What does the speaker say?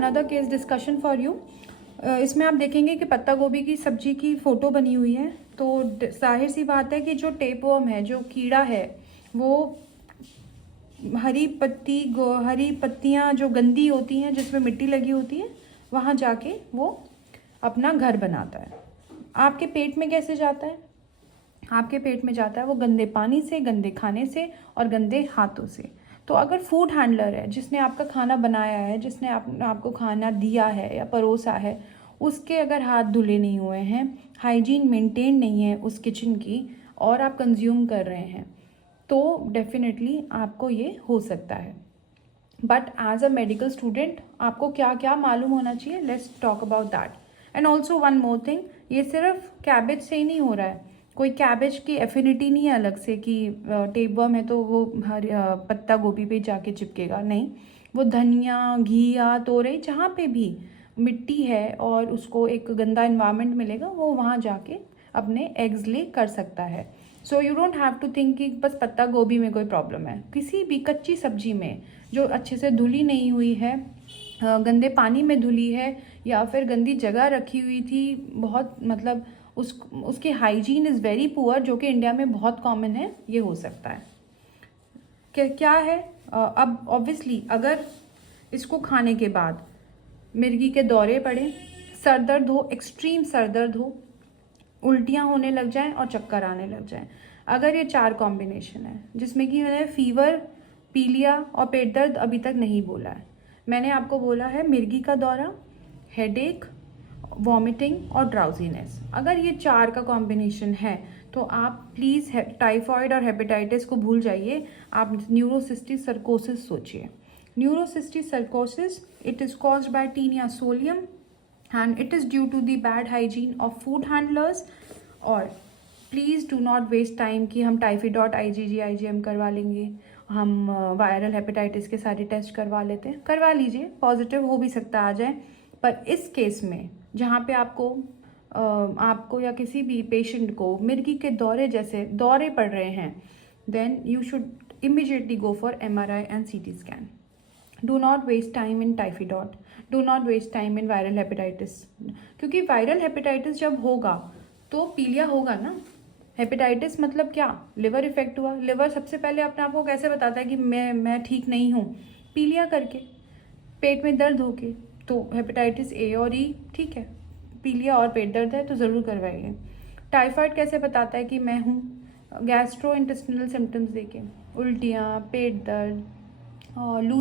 Another case discussion for you. इसमें आप देखेंगे कि पत्ता गोभी की सब्जी की फ़ोटो बनी हुई है, तो जाहिर सी बात है कि जो टेपवर्म है, जो कीड़ा है, वो हरी पत्तियाँ जो गंदी होती हैं, जिसमें मिट्टी लगी होती है, वहाँ जाके वो अपना घर बनाता है। आपके पेट में कैसे जाता है? आपके पेट में जाता है वो गंदे पानी से, गंदे खाने से और गंदे हाथों से। तो अगर फूड हैंडलर है, जिसने आपका खाना बनाया है, जिसने आपको खाना दिया है या परोसा है, उसके अगर हाथ धुले नहीं हुए हैं, हाइजीन मेंटेन नहीं है उस किचन की, और आप कंज्यूम कर रहे हैं, तो डेफिनेटली आपको ये हो सकता है। But as a medical student आपको क्या क्या मालूम होना चाहिए, let's talk about that. And also one more thing, ये सिर्फ कैबेज से ही नहीं हो रहा है। कोई कैबेज की एफिनिटी नहीं है अलग से कि टेपवर्म है तो वो पत्ता गोभी पे जाके चिपकेगा, नहीं। वो धनिया, घिया, तोरई, जहाँ पे भी मिट्टी है और उसको एक गंदा इन्वायरमेंट मिलेगा, वो वहाँ जाके अपने एग्स ले कर सकता है। So you don't have to think कि बस पत्ता गोभी में कोई प्रॉब्लम है। किसी भी कच्ची सब्जी में जो अच्छे से धुली नहीं हुई है, गंदे पानी में धुली है, या फिर गंदी जगह रखी हुई थी, बहुत मतलब उसकी हाइजीन इज़ वेरी पुअर, जो कि इंडिया में बहुत कॉमन है, ये हो सकता है। क्या है, अब ऑब्वियसली अगर इसको खाने के बाद मिर्गी के दौरे पड़े, सर दर्द हो, एक्सट्रीम सर दर्द हो, उल्टियाँ होने लग जाएं और चक्कर आने लग जाएं, अगर ये 4 कॉम्बिनेशन है, जिसमें कि मैंने फीवर, पीलिया और पेट दर्द अभी तक नहीं बोला है, मैंने आपको बोला है मिर्गी का दौरा, हेडेक, वॉमिटिंग और ड्राउजीनेस, अगर ये 4 का कॉम्बिनेशन है तो आप प्लीज़ टाइफॉइड और हेपेटाइटिस को भूल जाइए, आप न्यूरोसिस्टिक सर्कोसिस सोचिए। Neurocysticercosis, it is caused by taenia solium and it is due to the bad hygiene of food handlers। और please do not waste time कि हम टाइफाइड, IgG IgM करवा लेंगे, हम वायरल हेपेटाइटिस के सारे test करवा लेते हैं, करवा लीजिए, पॉजिटिव हो भी सकता आ जाए। पर इस केस में जहाँ पे आपको या किसी भी पेशेंट को मिर्गी के दौरे जैसे दौरे पड़ रहे हैं, then you should immediately go for MRI and CT scan. Do not waste time in typhoid, do not waste time in viral hepatitis, क्योंकि वायरल हेपेटाइटिस जब होगा तो पीलिया होगा ना। हेपेटाइटिस मतलब क्या, लिवर इफेक्ट हुआ। लिवर सबसे पहले अपने आप को कैसे बताता है कि मैं ठीक नहीं हूँ? पीलिया करके, पेट में दर्द होके। तो हेपेटाइटिस A और E, ठीक है, पीलिया और पेट दर्द है तो ज़रूर करवाइए। टाइफाइड कैसे बताता है कि मैं हूँ? गैस्ट्रो इंटेस्टिनल सिम्टम्स देके, उल्टियाँ, पेट दर्द और लूज